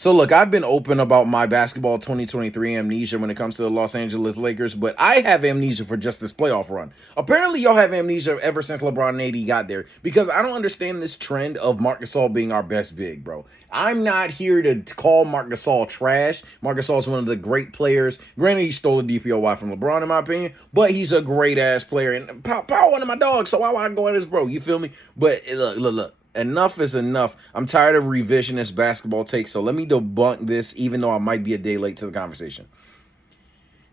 So look, I've been open about my basketball 2023 amnesia when it comes to the Los Angeles Lakers, but I have amnesia for just this playoff run. Apparently, y'all have amnesia ever since LeBron and AD got there, because I don't understand this trend of Marc Gasol being our best big, bro. I'm not here to call Marc Gasol trash. Marc Gasol is one of the great players. Granted, he stole the DPOY from LeBron, in my opinion, but he's a great-ass player. And Power one of my dogs, so why would I go at his bro? You feel me? But look. Enough is enough. I'm tired of revisionist basketball takes, so let me debunk this, even though I might be a day late to the conversation.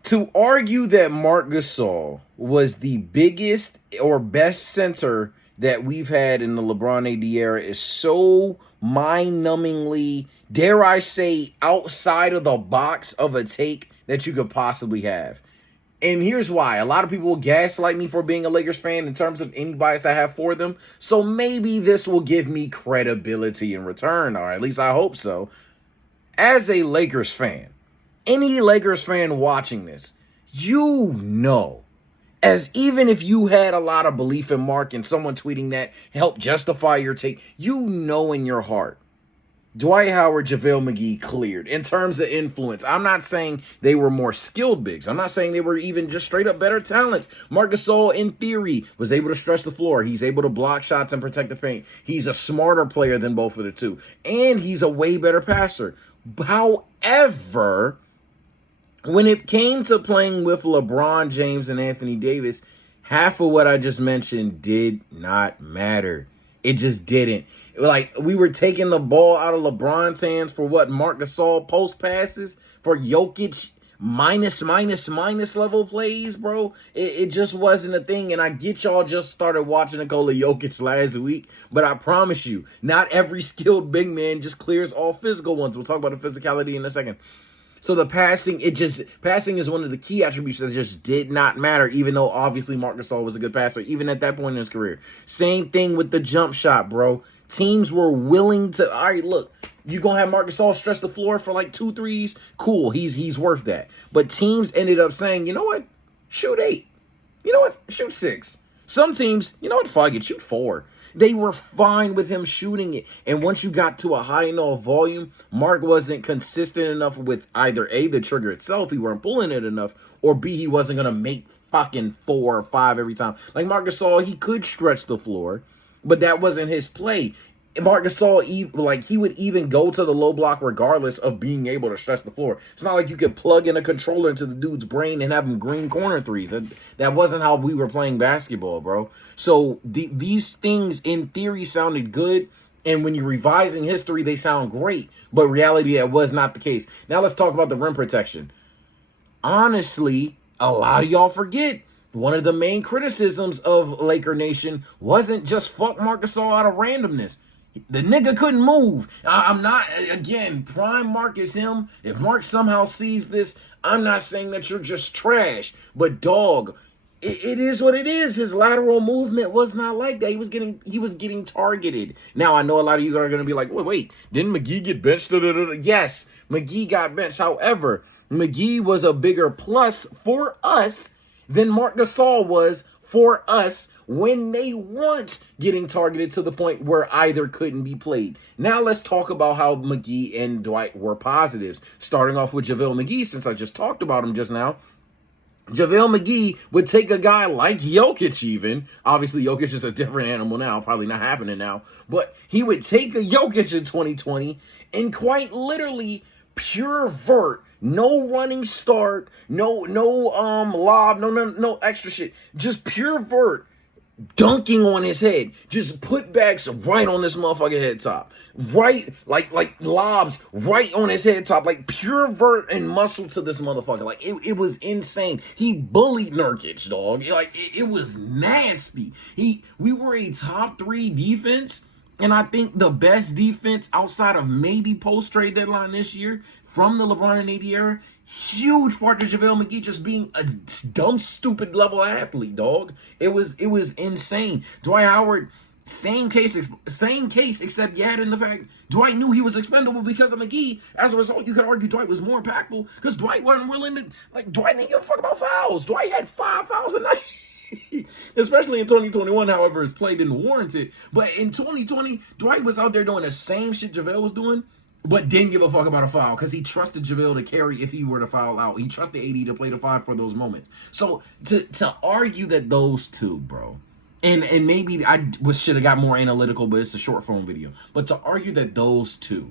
To argue that Marc Gasol was the biggest or best center that we've had in the LeBron AD era is so mind-numbingly, dare I say, outside of the box of a take that you could possibly have. And here's why. A lot of people will gaslight me for being a Lakers fan in terms of any bias I have for them. So maybe this will give me credibility in return, or at least I hope so. As a Lakers fan, any Lakers fan watching this, you know, as even if you had a lot of belief in Mark and someone tweeting that helped justify your take, you know in your heart, Dwight Howard, JaVale McGee cleared. In terms of influence, I'm not saying they were more skilled bigs. I'm not saying they were even just straight up better talents. Marc Gasol, in theory, was able to stretch the floor. He's able to block shots and protect the paint. He's a smarter player than both of the two. And he's a way better passer. However, when it came to playing with LeBron James and Anthony Davis, half of what I just mentioned did not matter. It just didn't. Like, we were taking the ball out of LeBron's hands for what, Marc Gasol post passes, for Jokic minus level plays, bro. It just wasn't a thing. And I get y'all just started watching Nikola Jokic last week, but I promise you, not every skilled big man just clears all physical ones. We'll talk about the physicality in a second. So the passing is one of the key attributes that just did not matter, even though obviously Marc Gasol was a good passer, even at that point in his career. Same thing with the jump shot, bro. Teams were willing to, all right, look, you're going to have Marc Gasol stretch the floor for like 2 threes? Cool, he's worth that. But teams ended up saying, you know what? Shoot 8. You know what? Shoot 6. Some teams, you know what? Fuck it, shoot 4. They were fine with him shooting it. And once you got to a high enough volume, Mark wasn't consistent enough with either A, the trigger itself, he weren't pulling it enough, or B, he wasn't going to make fucking 4 or 5 every time. Like Marc Gasol, he could stretch the floor, but that wasn't his play. Marc Gasol, he would even go to the low block regardless of being able to stretch the floor. It's not like you could plug in a controller into the dude's brain and have him green corner threes. That wasn't how we were playing basketball, bro. So these things, in theory, sounded good. And when you're revising history, they sound great. But reality, that was not the case. Now let's talk about the rim protection. Honestly, a lot of y'all forget, one of the main criticisms of Laker Nation wasn't just fuck Marc Gasol out of randomness. The nigga couldn't move. I'm not, again, prime Mark is him. If Mark somehow sees this, I'm not saying that you're just trash. But dog, it is what it is. His lateral movement was not like that. He was getting targeted. Now, I know a lot of you are going to be like, wait, didn't McGee get benched? Yes, McGee got benched. However, McGee was a bigger plus for us than Marc Gasol was for us when they weren't getting targeted to the point where either couldn't be played. Now let's talk about how McGee and Dwight were positives. Starting off with JaVale McGee, since I just talked about him just now. JaVale McGee would take a guy like Jokic even. Obviously, Jokic is a different animal now. Probably not happening now. But he would take a Jokic in 2020 and quite literally pure vert. No running start, no lob, no extra shit. Just pure vert, dunking on his head. Just putbacks right on this motherfucking head top. Right, like lobs right on his head top. Like pure vert and muscle to this motherfucker. Like it was insane. He bullied Nurkic, dog. Like it was nasty. We were a top 3 defense. And I think the best defense outside of maybe post-trade deadline this year from the LeBron and AD era, huge part to JaVale McGee just being a dumb, stupid level athlete, dog. It was insane. Dwight Howard, same case, except you had in the fact Dwight knew he was expendable because of McGee. As a result, you could argue Dwight was more impactful because Dwight wasn't willing to, Dwight didn't give a fuck about fouls. Dwight had 5 fouls a night. Especially in 2021, however, his play didn't warrant it. But in 2020, Dwight was out there doing the same shit JaVale was doing but didn't give a fuck about a foul because he trusted JaVale to carry if he were to foul out. He trusted AD to play the 5 for those moments. So to argue that those two, bro, and maybe I should have got more analytical, but it's a short form video. But to argue that those two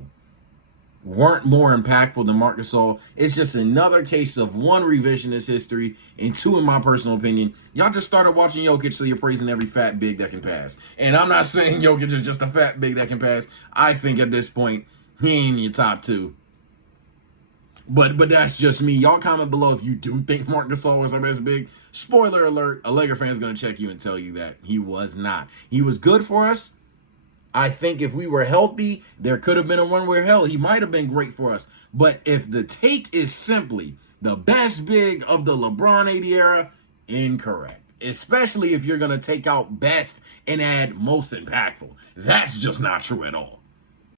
weren't more impactful than Marc Gasol, it's just another case of one, revisionist history, and two, in my personal opinion, y'all just started watching Jokic, so you're praising every fat big that can pass. And I'm not saying Jokic is just a fat big that can pass. I think at this point, he ain't in your top 2. But that's just me. Y'all comment below if you do think Marc Gasol was our best big. Spoiler alert, a Laker fan's going to check you and tell you that he was not. He was good for us. I think if we were healthy, there could have been a run where, hell, he might have been great for us. But if the take is simply the best big of the LeBron AD era, incorrect. Especially if you're going to take out best and add most impactful. That's just not true at all.